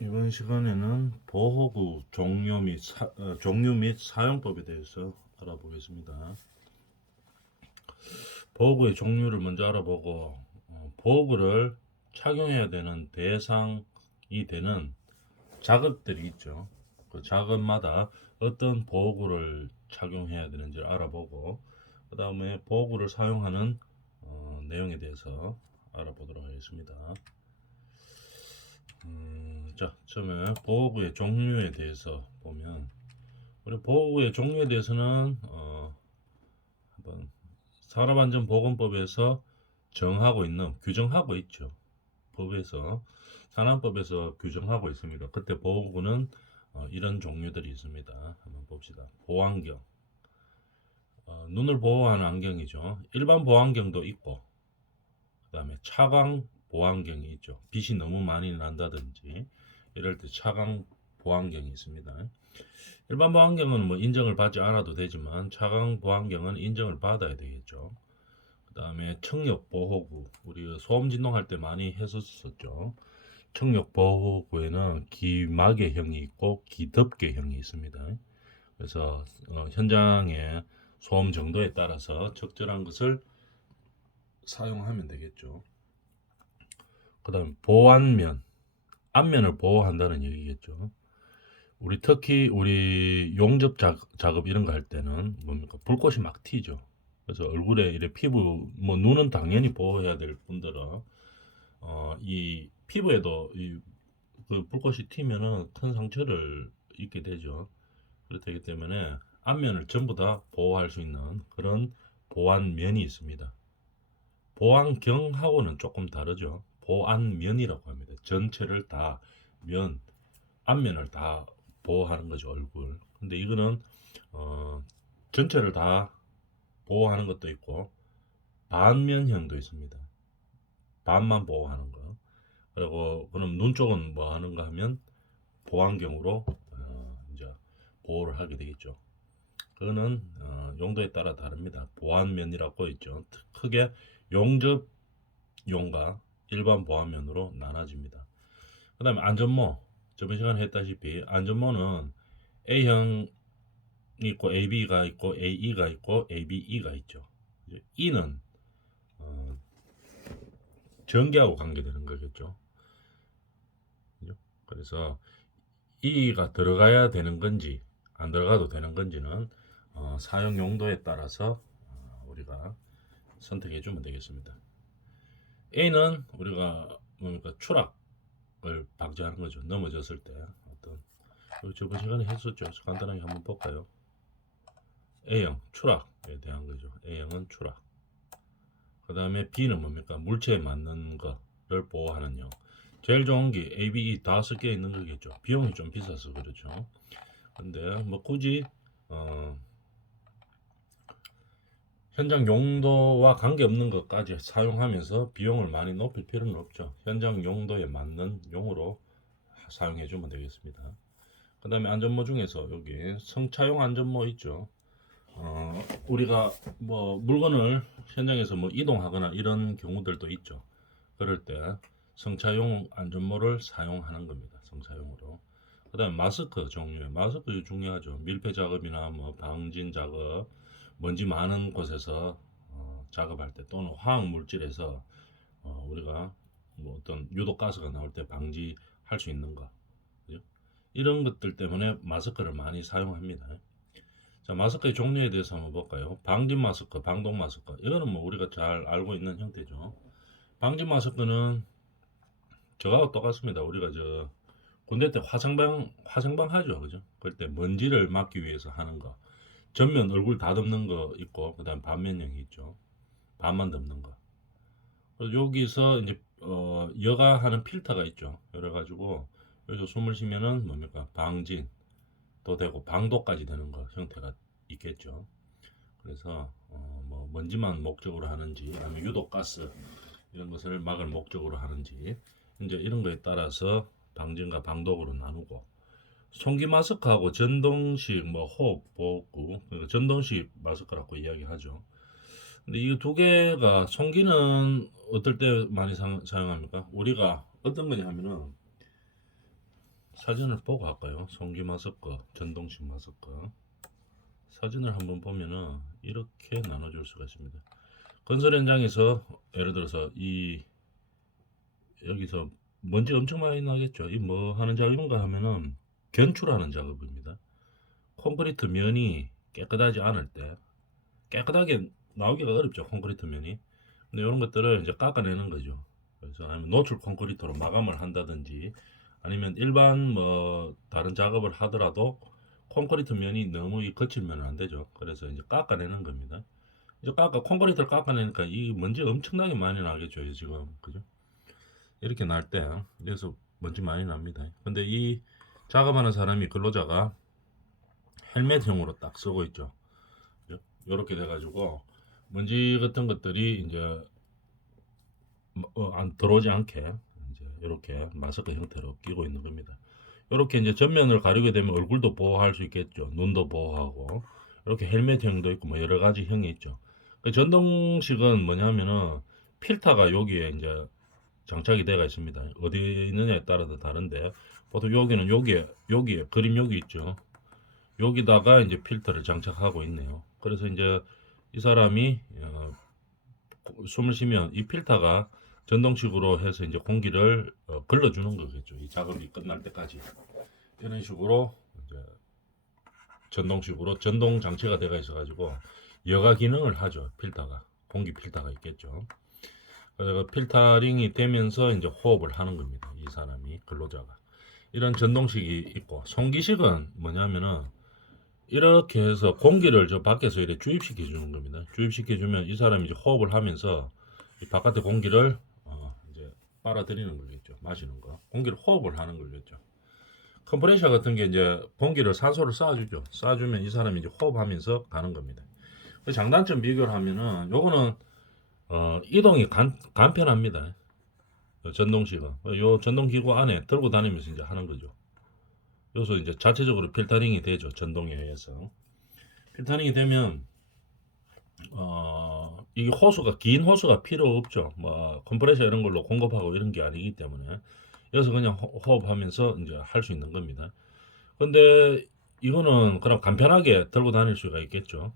이번 시간에는 보호구 종류 및 사용법에 대해서 알아보겠습니다. 보호구의 종류를 먼저 알아보고 보호구를 착용해야 되는 대상이 되는 작업들이 있죠. 그 작업마다 어떤 보호구를 착용해야 되는지를 알아보고 그 다음에 보호구를 사용하는 내용에 대해서 알아보도록 하겠습니다. 자, 처음에 보호구의 종류에 대해서 보면 우리 보호구의 종류에 대해서는 한번 산업안전보건법에서 정하고 있는 규정하고 있죠. 법에서 산안법에서 규정하고 있습니다. 그때 보호구는 이런 종류들이 있습니다. 한번 봅시다. 보안경, 눈을 보호하는 안경이죠. 일반 보안경도 있고 그 다음에 차광 보안경이 있죠. 빛이 너무 많이 난다든지 이럴 때 차광 보안경이 있습니다. 일반 보안경은 뭐 인정을 받지 않아도 되지만 차광 보안경은 인정을 받아야 되겠죠. 그 다음에 청력 보호구, 우리 소음 진동할 때 많이 했었죠. 청력 보호구에는 기마개형이 있고 기덮개형이 있습니다. 그래서 현장의 소음 정도에 따라서 적절한 것을 사용하면 되겠죠. 그 다음 보안면, 안면을 보호한다는 얘기겠죠. 우리 특히 우리 용접 작업 이런 거 할 때는 뭡니까? 불꽃이 막 튀죠. 그래서 얼굴에 이래 피부, 뭐 눈은 당연히 보호해야 될 뿐더러 이 피부에도 그 불꽃이 튀면은 큰 상처를 입게 되죠. 그렇기 때문에 안면을 전부 다 보호할 수 있는 그런 보안면이 있습니다. 보안경하고는 조금 다르죠. 보안면이라고 합니다. 전체를 다 면, 앞면을 다 보호하는 거죠, 얼굴. 근데 이거는 어, 전체를 다 보호하는 것도 있고 반면형도 있습니다. 반만 보호하는 거. 그리고 그럼 눈 쪽은 뭐 하는가 하면 보안경으로 이제 보호를 하게 되겠죠. 그거는 용도에 따라 다릅니다. 보안면이라고 있죠. 크게 용접용과 일반 보안면으로 나눠집니다. 그 다음에 안전모. 저번 시간에 했다시피 안전모는 A형 있고 AB가 있고 AE가 있고 ABE가 있죠. E는 어, 전기하고 관계되는 거겠죠. 그래서 E가 들어가야 되는 건지 안 들어가도 되는 건지는 사용 용도에 따라서 우리가 선택해 주면 되겠습니다. A는 우리가 뭡니까 추락을 방지하는 거죠. 넘어졌을 때 어떤 저번 시간에 했었죠. 간단하게 한번 볼까요? A형 추락에 대한 거죠. A형은 추락. 그 다음에 B는 뭡니까? 물체에 맞는 거를 보호하는 형. 제일 좋은 게 A, B, E 다 섞여 있는 거겠죠. 비용이 좀 비싸서 그렇죠. 근데 뭐 굳이 현장 용도와 관계없는 것까지 사용하면서 비용을 많이 높일 필요는 없죠. 현장 용도에 맞는 용으로 사용해 주면 되겠습니다. 그 다음에 안전모 중에서 여기 성차용 안전모 있죠. 우리가 뭐 물건을 현장에서 뭐 이동하거나 이런 경우들도 있죠. 그럴 때 성차용 안전모를 사용하는 겁니다. 성차용으로. 그 다음에 마스크 종류. 마스크 중요하죠. 밀폐 작업이나 뭐 방진 작업, 먼지 많은 곳에서 작업할 때 또는 화학 물질에서 우리가 뭐 어떤 유독가스가 나올 때 방지할 수 있는 거. 그죠? 이런 것들 때문에 마스크를 많이 사용합니다. 자, 마스크의 종류에 대해서 한번 볼까요? 방진 마스크, 방독 마스크. 이거는 뭐 우리가 잘 알고 있는 형태죠. 방진 마스크는 저하고 똑같습니다. 우리가 저 군대 때 화생방 하죠, 그죠? 그럴 때 먼지를 막기 위해서 하는 거. 전면 얼굴 다 덮는 거 있고, 그다음 반면형이 있죠. 반만 덮는 거. 그리고 여기서 이제 여가 하는 필터가 있죠. 그래 가지고 여기서 숨을 쉬면은 뭡니까? 방진도 되고 방도까지 되는 거 형태가 있겠죠. 그래서 뭐 먼지만 목적으로 하는지 아니면 유독가스 이런 것을 막을 목적으로 하는지 이제 이런 거에 따라서 방진과 방독으로 나누고 송기 마스크하고 전동식 뭐 호흡 보호구 그러니까 전동식 마스크라고 이야기하죠. 근데 이 두 개가 송기는 어떨 때 많이 사용합니까? 우리가 어떤 거냐 하면은 사진을 보고 할까요? 송기 마스크, 전동식 마스크. 사진을 한번 보면은 이렇게 나눠줄 수가 있습니다. 건설 현장에서 예를 들어서 이 여기서 먼지 엄청 많이 나겠죠. 이 뭐 하는 작업인가 하면은 견출하는 작업입니다. 콘크리트 면이 깨끗하지 않을 때 깨끗하게 나오기가 어렵죠. 콘크리트 면이. 근데 이런 것들을 이제 깎아내는 거죠. 그래서 아니면 노출 콘크리트로 마감을 한다든지 아니면 일반 뭐 다른 작업을 하더라도 콘크리트 면이 너무 거칠면 안 되죠. 그래서 이제 깎아내는 겁니다. 이제 콘크리트를 깎아내니까 이 먼지 엄청나게 많이 나겠죠. 지금 그죠? 이렇게 날 때 그래서 먼지 많이 납니다. 근데 이 작업하는 사람이 근로자가 헬멧형으로 딱 쓰고 있죠. 이렇게 돼가지고 먼지 같은 것들이 이제 안 들어오지 않게 이제 이렇게 마스크 형태로 끼고 있는 겁니다. 이렇게 이제 전면을 가리게 되면 얼굴도 보호할 수 있겠죠. 눈도 보호하고 이렇게 헬멧형도 있고 뭐 여러 가지 형이 있죠. 그 전동식은 뭐냐면은 필터가 여기에 이제 장착이 되어 있습니다. 어디 있느냐에 따라서 다른데 보통 여기는 여기에 그림 여기 있죠. 여기다가 이제 필터를 장착하고 있네요. 그래서 이제 이 사람이 숨을 쉬면 이 필터가 전동식으로 해서 이제 공기를 걸러주는 거겠죠. 이 작업이 끝날 때까지 이런 식으로 이제 전동식으로 전동 장치가 되어 있어가지고 여가 기능을 하죠. 필터가 공기 필터가 있겠죠. 그래서 필터링이 되면서 이제 호흡을 하는 겁니다. 이 사람이 근로자가 이런 전동식이 있고 송기식은 뭐냐면은 이렇게 해서 공기를 저 밖에서 이렇게 주입시켜 주는 겁니다. 주입시켜 주면 이 사람이 이제 호흡을 하면서 이 바깥의 공기를 이제 빨아들이는 거겠죠. 마시는 거. 공기를 호흡을 하는 거겠죠. 컴프레셔 같은 게 이제 공기를 산소를 쏴주죠. 쏴주면 이 사람이 이제 호흡하면서 가는 겁니다. 그 장단점 비교를 하면은 요거는 이동이 간편합니다. 전동식은 요 전동기구 안에 들고 다니면서 이제 하는 거죠. 여기서 이제 자체적으로 필터링이 되죠. 전동에 의해서 필터링이 되면 이게 호수가 긴 호수가 필요 없죠. 뭐 컴프레셔 이런 걸로 공급하고 이런 게 아니기 때문에 여기서 그냥 호흡하면서 이제 할 수 있는 겁니다. 근데 이거는 그럼 간편하게 들고 다닐 수가 있겠죠.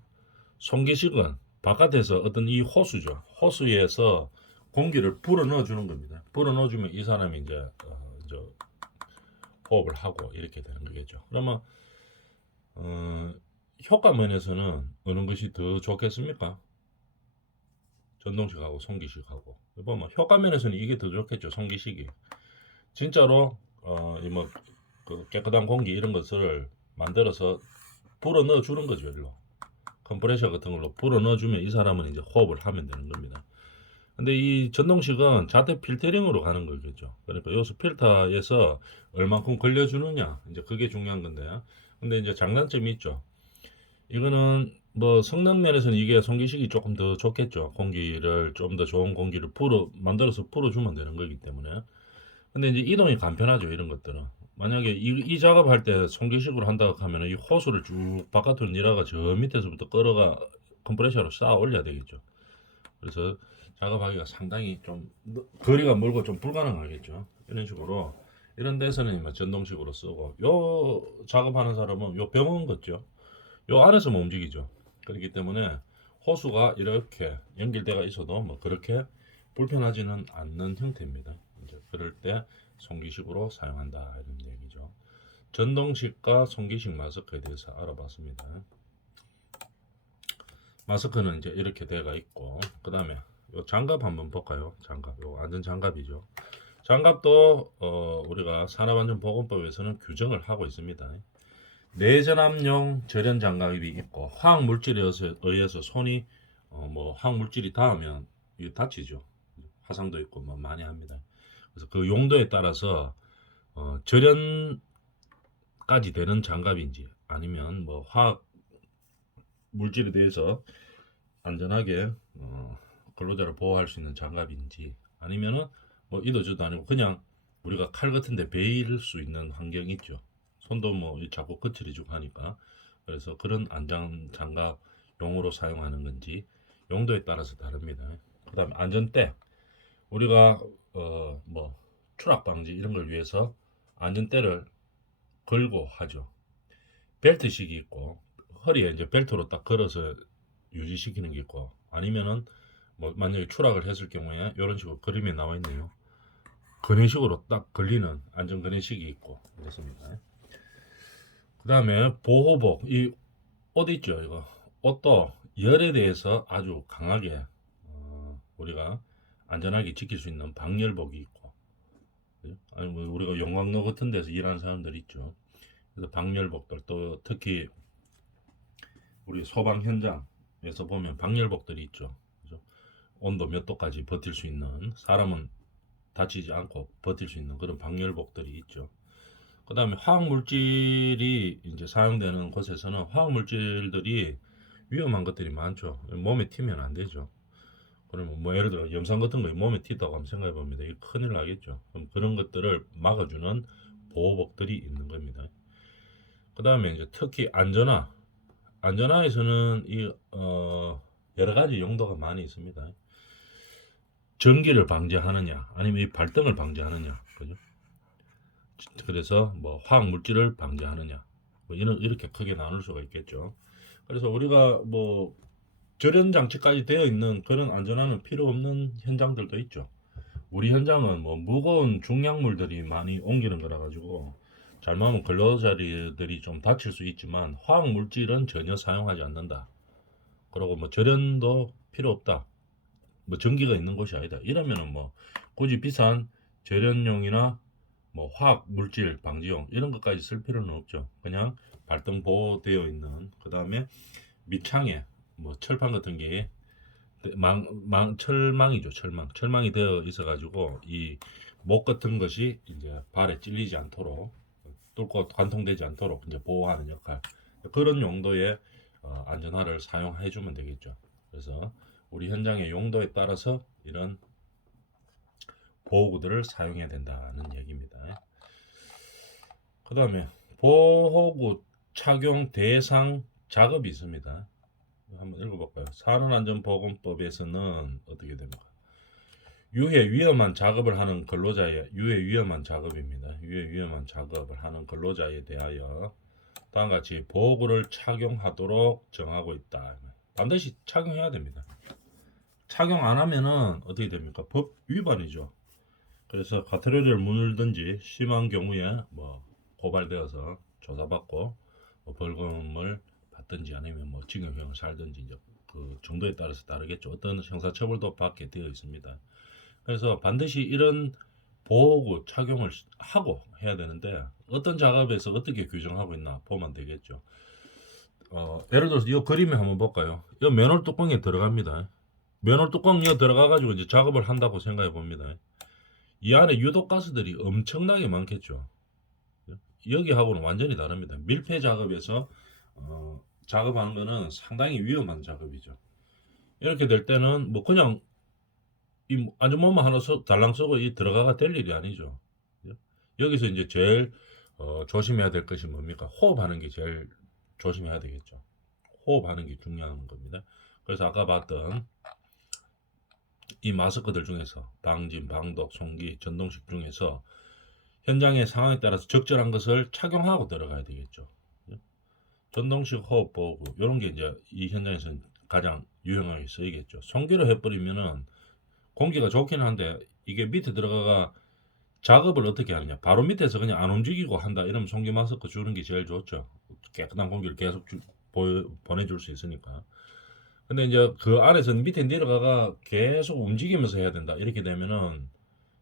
송기식은 바깥에서 어떤 이 호수죠. 호수에서 공기를 불어 넣어 주는 겁니다. 불어 넣어 주면 이 사람이 이제 호흡을 하고 이렇게 되는 거겠죠. 그러면 어, 효과 면에서는 어느 것이 더 좋겠습니까? 전동식하고 송기식하고. 보면 효과 면에서는 이게 더 좋겠죠. 송기식이. 진짜로 이뭐 그 깨끗한 공기 이런 것을 만들어서 불어 넣어 주는 거죠. 일로. 컴프레셔 같은 걸로 불어 넣어 주면 이 사람은 이제 호흡을 하면 되는 겁니다. 근데 이 전동식은 자체 필터링으로 가는 거겠죠. 그러니까 여기서 필터에서 얼만큼 걸려주느냐 이제 그게 중요한 건데. 근데 이제 장단점이 있죠. 이거는 뭐 성능 면에서는 이게 송기식이 조금 더 좋겠죠. 공기를 좀 더 좋은 공기를 만들어서 불어주면 되는 거기 때문에. 근데 이제 이동이 간편하죠. 이런 것들은. 만약에 이 작업할 때 송기식으로 한다고 하면 이 호수를 쭉 바깥으로 내려가 저 밑에서부터 끌어가 컴프레셔로 쌓아 올려야 되겠죠. 그래서 작업하기가 상당히 좀 거리가 멀고 좀 불가능하겠죠. 이런 식으로 이런 데서는 뭐 전동식으로 쓰고 요 작업하는 사람은 요 병원 같죠. 요 안에서만 움직이죠. 그렇기 때문에 호수가 이렇게 연결되어 있어도 뭐 그렇게 불편하지는 않는 형태입니다. 이제 그럴 때 송기식으로 사용한다 이런 얘기죠. 전동식과 송기식 마스크에 대해서 알아봤습니다. 마스크는 이제 이렇게 되어 있고 그 다음에 요 장갑 한번 볼까요? 장갑 요 안전 장갑이죠. 장갑도 우리가 산업안전보건법에서는 규정을 하고 있습니다. 내전압용 절연 장갑이 있고 화학 물질에 의해서 손이 뭐 화학 물질이 닿으면 이게 다치죠. 화상도 있고 뭐 많이 합니다. 그래서 그 용도에 따라서 절연까지 되는 장갑인지 아니면 뭐 화학 물질에 대해서 안전하게 근로자를 보호할 수 있는 장갑인지 아니면은 뭐 이도저도 아니고 그냥 우리가 칼 같은데 베일 수 있는 환경이 있죠. 손도 뭐 자꾸 거칠어지고 하니까 그래서 그런 안전 장갑 용으로 사용하는 건지 용도에 따라서 다릅니다. 그다음에 안전대 우리가 뭐 추락 방지 이런 걸 위해서 안전대를 걸고 하죠. 벨트식이 있고 허리에 이제 벨트로 딱 걸어서 유지시키는 게 있고, 아니면은 뭐 만약에 추락을 했을 경우에 이런 식으로 그림에 나와 있네요. 그네식으로 딱 걸리는 안전 그네식이 있고 그렇습니다. 그 다음에 보호복, 이 옷 있죠. 이거 옷도 열에 대해서 아주 강하게 우리가 안전하게 지킬 수 있는 방열복이 있고, 아니 뭐 우리가 용광로 같은 데서 일하는 사람들 있죠. 그래서 방열복들, 또 특히 우리 소방 현장에서 보면 방열복들이 있죠. 그죠? 온도 몇 도까지 버틸 수 있는, 사람은 다치지 않고 버틸 수 있는 그런 방열복들이 있죠. 그 다음에 화학물질이 이제 사용되는 곳에서는 화학물질들이 위험한 것들이 많죠. 몸에 튀면 안 되죠. 그러면 뭐 예를 들어 염산 같은 거 몸에 튀다고 한번 생각해 봅니다. 이거 큰일 나겠죠. 그럼 그런 것들을 막아주는 보호복들이 있는 겁니다. 그 다음에 이제 특히 안전화에서는 여러 가지 용도가 많이 있습니다. 전기를 방지하느냐, 아니면 이 발등을 방지하느냐, 그죠? 그래서 뭐 화학 물질을 방지하느냐, 뭐 이렇게 크게 나눌 수가 있겠죠. 그래서 우리가 뭐 절연 장치까지 되어 있는 그런 안전화는 필요 없는 현장들도 있죠. 우리 현장은 뭐 무거운 중량물들이 많이 옮기는 거라 가지고 잘못하면 근로자들이 좀 다칠 수 있지만 화학 물질은 전혀 사용하지 않는다. 그리고 뭐 절연도 필요 없다. 뭐 전기가 있는 곳이 아니다. 이러면은 뭐 굳이 비싼 절연용이나 뭐 화학 물질 방지용 이런 것까지 쓸 필요는 없죠. 그냥 발등 보호되어 있는, 그 다음에 밑창에 뭐 철판 같은 게 철망이죠. 철망이 되어 있어 가지고 이 목 같은 것이 이제 발에 찔리지 않도록, 뚫고 관통되지 않도록 이제 보호하는 역할, 그런 용도의 안전화를 사용해 주면 되겠죠. 그래서 우리 현장의 용도에 따라서 이런 보호구들을 사용해야 된다는 얘기입니다. 그 다음에 보호구 착용 대상 작업이 있습니다. 한번 읽어볼까요? 산업안전보건법에서는 어떻게 됩니까? 유해 위험한 작업을 하는 근로자의 유해 위험한 작업입니다. 유해 위험한 작업을 하는 근로자에 대하여 다음과 같이 보호구를 착용하도록 정하고 있다. 반드시 착용해야 됩니다. 착용 안 하면은 어떻게 됩니까? 법 위반이죠. 그래서 카트라리를 물든지 심한 경우에 뭐 고발되어서 조사받고 뭐 벌금을 받든지 아니면 뭐 징역형을 살든지 이제 그 정도에 따라서 다르겠죠. 어떤 형사처벌도 받게 되어 있습니다. 그래서 반드시 이런 보호구 착용을 하고 해야 되는데, 어떤 작업에서 어떻게 규정하고 있나 보면 되겠죠. 예를 들어서 이 그림에 한번 볼까요? 이 맨홀 뚜껑에 들어갑니다. 맨홀 뚜껑 이 들어가 가지고 이제 작업을 한다고 생각해 봅니다. 이 안에 유독가스들이 엄청나게 많겠죠. 여기하고는 완전히 다릅니다. 밀폐 작업에서 작업하는 거는 상당히 위험한 작업이죠. 이렇게 될 때는 뭐 그냥 이 안전모만 하나 달랑 쓰고 이 들어가가 될 일이 아니죠. 여기서 이제 제일 조심해야 될 것이 뭡니까? 호흡하는 게 제일 조심해야 되겠죠. 호흡하는 게 중요한 겁니다. 그래서 아까 봤던 이 마스크들 중에서 방진, 방독, 송기, 전동식 중에서 현장의 상황에 따라서 적절한 것을 착용하고 들어가야 되겠죠. 전동식 호흡 보호구 이런 게 이제 이 현장에서는 가장 유용하게 쓰이겠죠. 송기로 해버리면은 공기가 좋긴 한데 이게 밑에 들어가가 작업을 어떻게 하느냐, 바로 밑에서 그냥 안 움직이고 한다 이러면 송기 마스크 주는 게 제일 좋죠. 깨끗한 공기를 계속 보내줄 수 있으니까. 근데 이제 그 안에서는 밑에 내려가가 계속 움직이면서 해야 된다 이렇게 되면은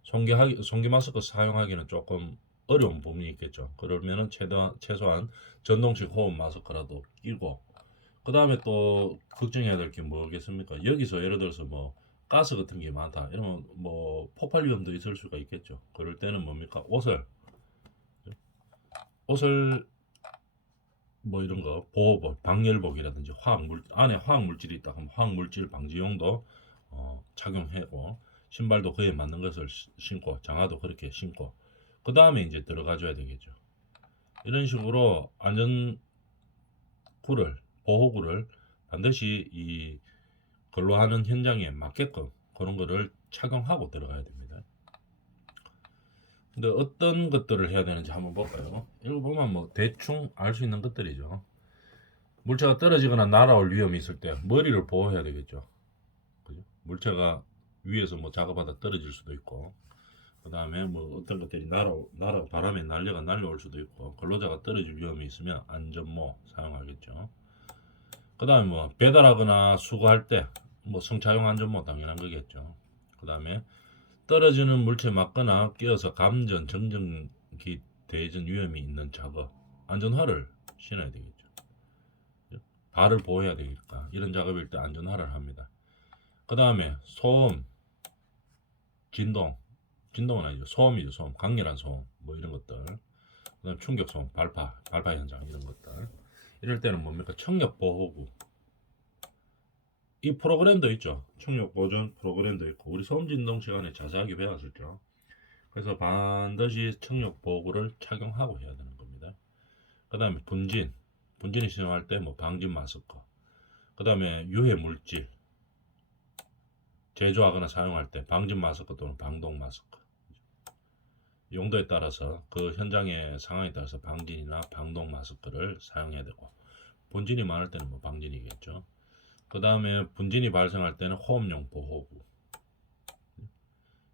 송기 마스크 사용하기는 조금 어려운 부분이 있겠죠. 그러면은 최소한 전동식 호흡 마스크라도 끼고, 그 다음에 또 걱정해야 될 게 뭐겠습니까? 여기서 예를 들어서 뭐 가스 같은 게 많다 이러면 뭐 폭발 위험도 있을 수가 있겠죠. 그럴 때는 뭡니까? 옷을 뭐 이런 거 보호복, 방열복이라든지 안에 화학 물질이 있다 그럼 화학 물질 방지용도 착용하고, 신발도 그에 맞는 것을 신고, 장화도 그렇게 신고, 그 다음에 이제 들어가줘야 되겠죠. 이런 식으로 보호구를 반드시 이 근로하는 현장에 맞게끔 그런 거를 착용하고 들어가야 됩니다. 근데 어떤 것들을 해야 되는지 한번 볼까요? 이거 보면 뭐 대충 알 수 있는 것들이죠. 물체가 떨어지거나 날아올 위험이 있을 때 머리를 보호해야 되겠죠. 그죠? 물체가 위에서 뭐 작업하다 떨어질 수도 있고, 그 다음에 뭐 어떤 것들이 바람에 날려올 수도 있고, 근로자가 떨어질 위험이 있으면 안전모 사용하겠죠. 그 다음에 뭐 배달하거나 수거할 때 뭐 승차용 안전모 당연한 거겠죠. 그 다음에 떨어지는 물체 맞거나 끼어서 감전, 정전기 대전 위험이 있는 작업, 안전화를 신어야 되겠죠. 발을 보호해야 되니까 이런 작업일 때 안전화를 합니다. 그 다음에 소음, 진동은 아니죠. 소음이죠. 소음, 강렬한 소음, 뭐 이런 것들. 그다음 충격 소음, 발파 현상 이런 것들. 이럴 때는 뭡니까? 청력 보호구. 이 프로그램도 있죠. 청력 보존 프로그램도 있고 우리 소음 진동 시간에 자세하게 배웠었죠. 그래서 반드시 청력 보호구를 착용하고 해야 되는 겁니다. 그 다음에 분진이 시행할 때 뭐 방진 마스크. 그 다음에 유해 물질 제조하거나 사용할 때 방진 마스크 또는 방독 마스크. 용도에 따라서 그 현장의 상황에 따라서 방진이나 방독 마스크를 사용해야 되고, 분진이 많을 때는 뭐 방진이겠죠. 그 다음에 분진이 발생할 때는 호흡용 보호구.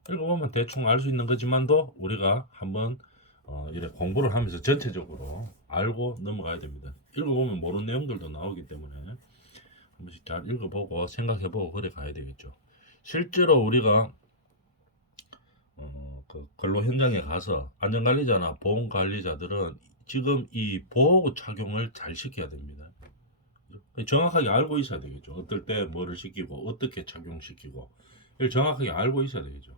읽어보면 대충 알 수 있는 거지만도 우리가 한번 이렇게 공부를 하면서 전체적으로 알고 넘어가야 됩니다. 읽어보면 모르는 내용들도 나오기 때문에 한 번씩 잘 읽어보고 생각해보고 그래 가야 되겠죠. 실제로 우리가 그 근로 현장에 가서 안전관리자나 보험관리자들은 지금 이 보호구 착용을 잘 시켜야 됩니다. 정확하게 알고 있어야 되겠죠. 어떨 때 뭐를 시키고 어떻게 착용시키고 이걸 정확하게 알고 있어야 되겠죠.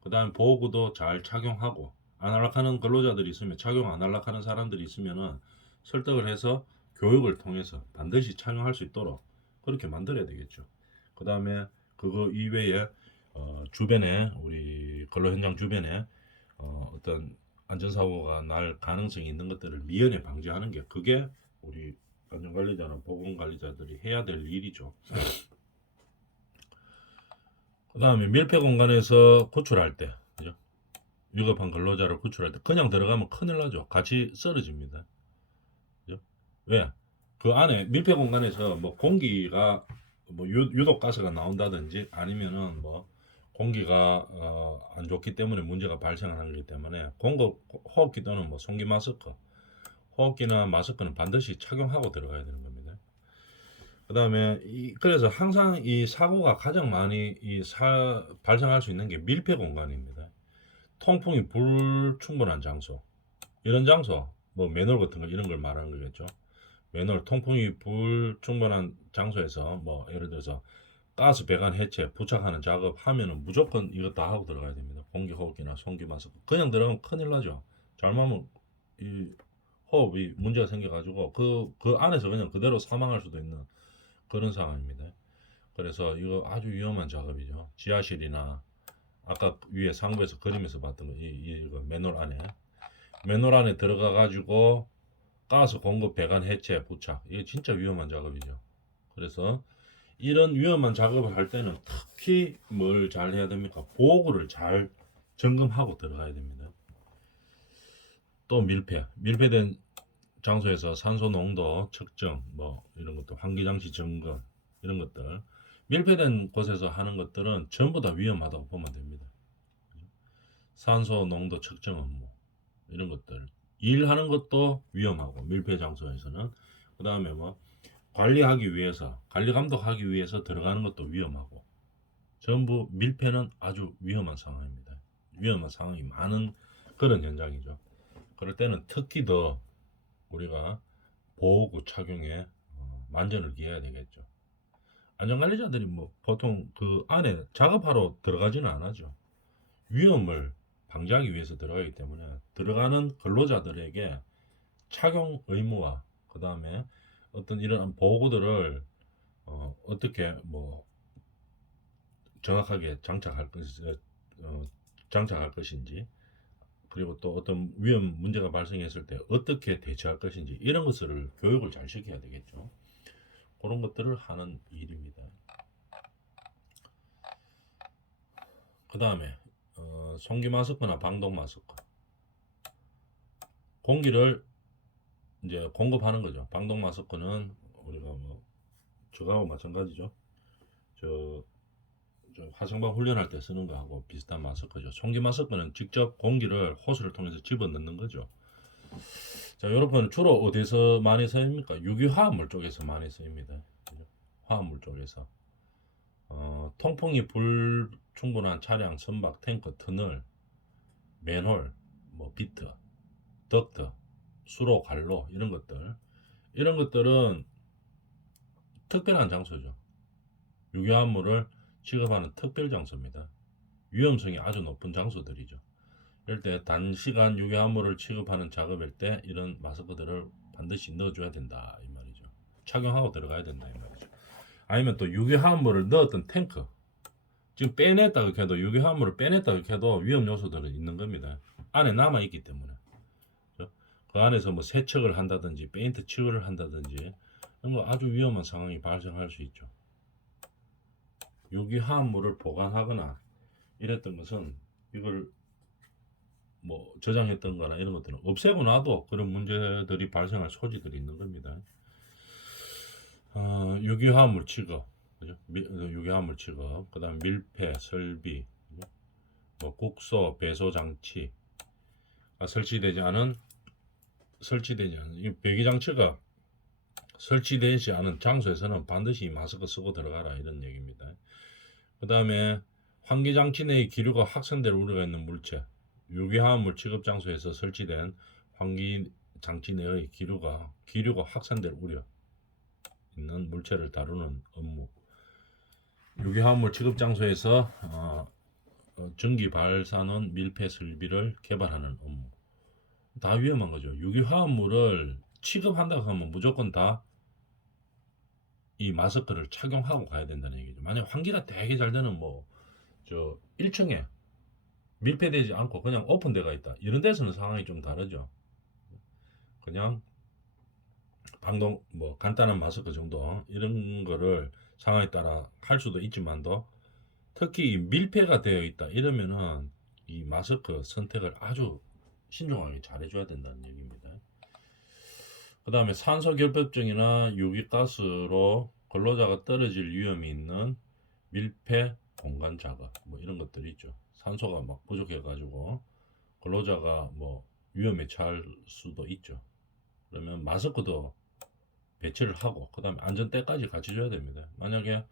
그 다음에 보호구도 잘 착용하고, 안 할락하는 근로자들이 있으면, 착용 안 할락하는 사람들이 있으면은 설득을 해서 교육을 통해서 반드시 착용할 수 있도록 그렇게 만들어야 되겠죠. 그 다음에 그거 이외에 주변에 우리 근로 현장 주변에 어떤 안전사고가 날 가능성이 있는 것들을 미연에 방지하는 게, 그게 우리 안전관리자나 보건관리자들이 해야 될 일이죠. 그 다음에 밀폐 공간에서 구출할 때, 그죠? 위급한 근로자를 구출할 때 그냥 들어가면 큰일 나죠. 같이 쓰러집니다. 그죠? 왜? 그 안에 밀폐 공간에서 뭐 공기가 뭐 유독 가스가 나온다든지 아니면은 뭐 공기가 안 좋기 때문에 문제가 발생하는 거기 때문에 호흡기 또는 뭐 송기 마스크, 호흡기나 마스크는 반드시 착용하고 들어가야 되는 겁니다. 그 다음에 그래서 항상 이 사고가 가장 많이 발생할 수 있는 게 밀폐 공간입니다. 통풍이 불충분한 장소, 이런 장소, 뭐 맨홀 같은 거 이런 걸 말하는 거겠죠. 맨홀 통풍이 불충분한 장소에서 뭐 예를 들어서 가스 배관 해체, 부착하는 작업 하면은 무조건 이거 다 하고 들어가야 됩니다. 공기 호흡기나 송기 마스크. 그냥 들어가면 큰일 나죠. 잘못하면 이 호흡이 문제가 생겨가지고 그 안에서 그냥 그대로 사망할 수도 있는 그런 상황입니다. 그래서 이거 아주 위험한 작업이죠. 지하실이나 아까 위에 상부에서 그림에서 봤던 거, 이거 맨홀 안에 들어가 가지고 가스 공급 배관 해체 부착, 이게 진짜 위험한 작업이죠. 그래서 이런 위험한 작업을 할 때는 특히 뭘 잘 해야 됩니까? 보호구를 잘 점검하고 들어가야 됩니다. 또 밀폐된 장소에서 산소 농도 측정, 뭐 이런 것도 환기장치 점검, 이런 것들 밀폐된 곳에서 하는 것들은 전부 다 위험하다고 보면 됩니다. 산소 농도 측정 업무, 이런 것들 일하는 것도 위험하고, 밀폐 장소에서는. 그 다음에 뭐 관리 감독하기 위해서 들어가는 것도 위험하고, 전부 밀폐는 아주 위험한 상황입니다. 위험한 상황이 많은 그런 현장이죠. 그럴 때는 특히 더 우리가 보호구 착용에 만전을 기해야 되겠죠. 안전관리자들이 뭐 보통 그 안에 작업하러 들어가지는 않아죠. 위험을 방지하기 위해서 들어가기 때문에 들어가는 근로자들에게 착용 의무와 그 다음에 어떤 이런 보호구들을 어떻게 뭐 정확하게 장착할 것인지, 그리고 또 어떤 위험 문제가 발생했을 때 어떻게 대처할 것인지, 이런 것을 교육을 잘 시켜야 되겠죠. 그런 것들을 하는 일입니다. 그 다음에 송기 마스크나 방독 마스크, 공기를 이제 공급하는 거죠. 방독 마스크는 우리가 뭐 저거하고 마찬가지죠. 저 화성방 훈련할 때 쓰는 거하고 비슷한 마스크죠. 송기 마스크는 직접 공기를 호스를 통해서 집어넣는 거죠. 자, 여러분 주로 어디서 많이 쓰입니까? 유기화합물 쪽에서 많이 쓰입니다. 화합물 쪽에서 통풍이 불충분한 차량, 선박, 탱크, 터널, 맨홀, 뭐 비트, 덕트, 수로, 관로 이런 것들은 특별한 장소죠. 유기화합물을 취급하는 특별 장소입니다. 위험성이 아주 높은 장소들이죠. 이럴 때 단시간 유기화합물을 취급하는 작업일 때 이런 마스크들을 반드시 넣어줘야 된다 이 말이죠. 착용하고 들어가야 된다 이 말이죠. 아니면 또 유기화합물을 넣었던 탱크 지금 빼냈다고 해도 유기화합물을 빼냈다고 해도 위험 요소들은 있는 겁니다. 안에 남아 있기 때문에 그 안에서 뭐 세척을 한다든지 페인트 칠을 한다든지 뭐 아주 위험한 상황이 발생할 수 있죠. 유기화합물을 보관하거나 이랬던 것은 이걸 뭐 저장했던 거나 이런 것들은 없애고 나도 그런 문제들이 발생할 소지들이 있는 겁니다. 유기화합물 취급, 그죠? 유기화합물 취급, 그 다음 밀폐, 설비, 뭐 국소, 배소 장치, 설치되지 않은 이 배기 장치가 설치되지 않은 장소에서는 반드시 마스크 쓰고 들어가라 이런 얘기입니다. 그 다음에 환기 장치 내의 기류가 확산될 우려가 있는 물체, 유기화합물 취급 장소에서 설치된 환기 장치 내의 기류가 확산될 우려 있는 물체를 다루는 업무. 유기화합물 취급 장소에서 전기 발산원 밀폐 설비를 개발하는 업무. 다 위험한 거죠. 유기화합물을 취급한다고 하면 무조건 다 이 마스크를 착용하고 가야 된다는 얘기죠. 만약 환기가 되게 잘 되는 뭐 저 1층에 밀폐되지 않고 그냥 오픈되어 있다. 이런 데서는 상황이 좀 다르죠. 그냥 방독 뭐 간단한 마스크 정도 이런 거를 상황에 따라 할 수도 있지만도 특히 밀폐가 되어 있다 이러면은 이 마스크 선택을 아주 신중하게 잘 해줘야 된다는 얘기입니다. 그 다음에 산소 결핍증이나 유기가스로 근로자가 떨어질 위험이 있는 밀폐 공간 작업 뭐 이런 것들이 있죠. 산소가 막 부족해 가지고 근로자가 뭐 위험에 처할 수도 있죠. 그러면 마스크도 배치를 하고 그 다음에 안전대까지 같이 줘야 됩니다. 만약에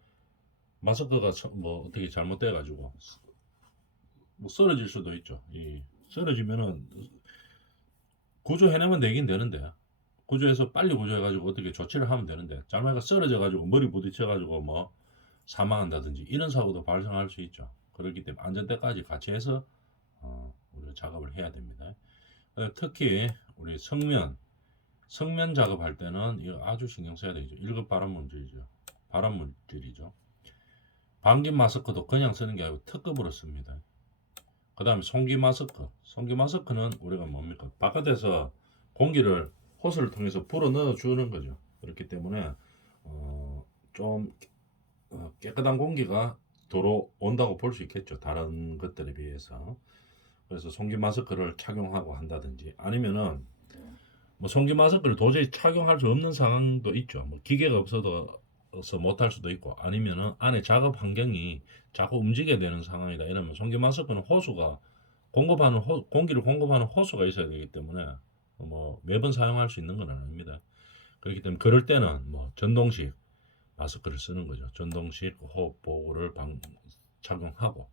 마스크가 뭐 어떻게 잘못돼 가지고 뭐 쓰러질 수도 있죠. 이 쓰러지면은 구조해내면 되긴 되는데 구조해서 빨리 구조해가지고 어떻게 조치를 하면 되는데 잘못해서 쓰러져가지고 머리 부딪혀가지고 뭐 사망한다든지 이런 사고도 발생할 수 있죠. 그렇기 때문에 안전대까지 같이 해서 우리가 작업을 해야 됩니다. 특히 우리 성면 작업할 때는 이거 아주 신경 써야 되죠. 1급 발암물질이죠. 방진 마스크도 그냥 쓰는 게 아니고 특급으로 씁니다. 그 다음에 송기 마스크는 우리가 뭡니까? 바깥에서 공기를 호스를 통해서 불어 넣어 주는 거죠. 그렇기 때문에 좀 깨끗한 공기가 들어온다고 볼 수 있겠죠. 다른 것들에 비해서. 그래서 송기 마스크를 착용하고 한다든지 아니면은 뭐 송기 마스크를 도저히 착용할 수 없는 상황도 있죠. 뭐 기계가 없어서 못할 수도 있고 아니면은 안에 작업 환경이 자꾸 움직여야 되는 상황이다 이러면 송기 마스크는 호수가 공기를 공급하는 호수가 있어야 되기 때문에 뭐 매번 사용할 수 있는 건 아닙니다. 그렇기 때문에 그럴 때는 뭐 전동식 마스크를 쓰는 거죠. 전동식 호흡 보호를 착용하고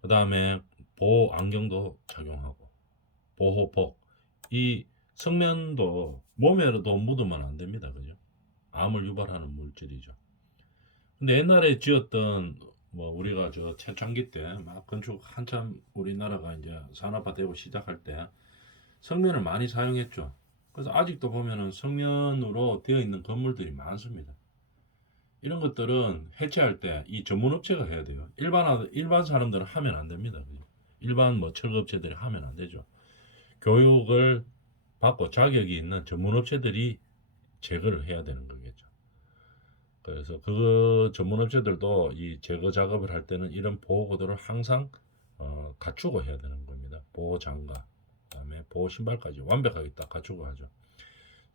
그 다음에 보호 안경도 착용하고 보호복 이 성면도 몸에도 묻으면 안 됩니다. 그죠? 암을 유발하는 물질이죠. 근데 옛날에 지었던 뭐 우리가 저 최창기 때 막 건축 한참 우리나라가 이제 산업화되고 시작할 때 성면을 많이 사용했죠. 그래서 아직도 보면은 성면으로 되어 있는 건물들이 많습니다. 이런 것들은 해체할 때 이 전문업체가 해야 돼요. 일반 사람들은 하면 안 됩니다. 그죠? 일반 뭐 철거업체들이 하면 안 되죠. 교육을 받고 자격이 있는 전문업체들이 제거를 해야 되는 거겠죠. 그래서 그 전문업체들도 이 제거 작업을 할 때는 이런 보호구들을 항상 갖추고 해야 되는 겁니다. 보호장갑, 그다음에 그다음에 보호 신발까지 완벽하게 딱 갖추고 하죠.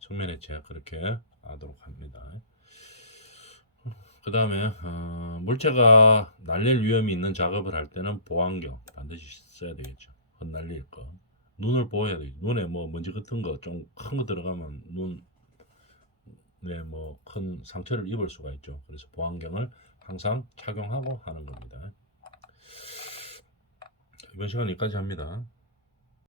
측면 해체 그렇게 하도록 합니다. 그 다음에 물체가 날릴 위험이 있는 작업을 할 때는 보안경 반드시 써야 되겠죠. 흩날릴 거. 눈을 보호해야 되겠죠. 눈에 뭐 먼지 같은 거 좀 큰 거 들어가면 눈에 뭐 큰 상처를 입을 수가 있죠. 그래서 보안경을 항상 착용하고 하는 겁니다. 이번 시간 여기까지 합니다.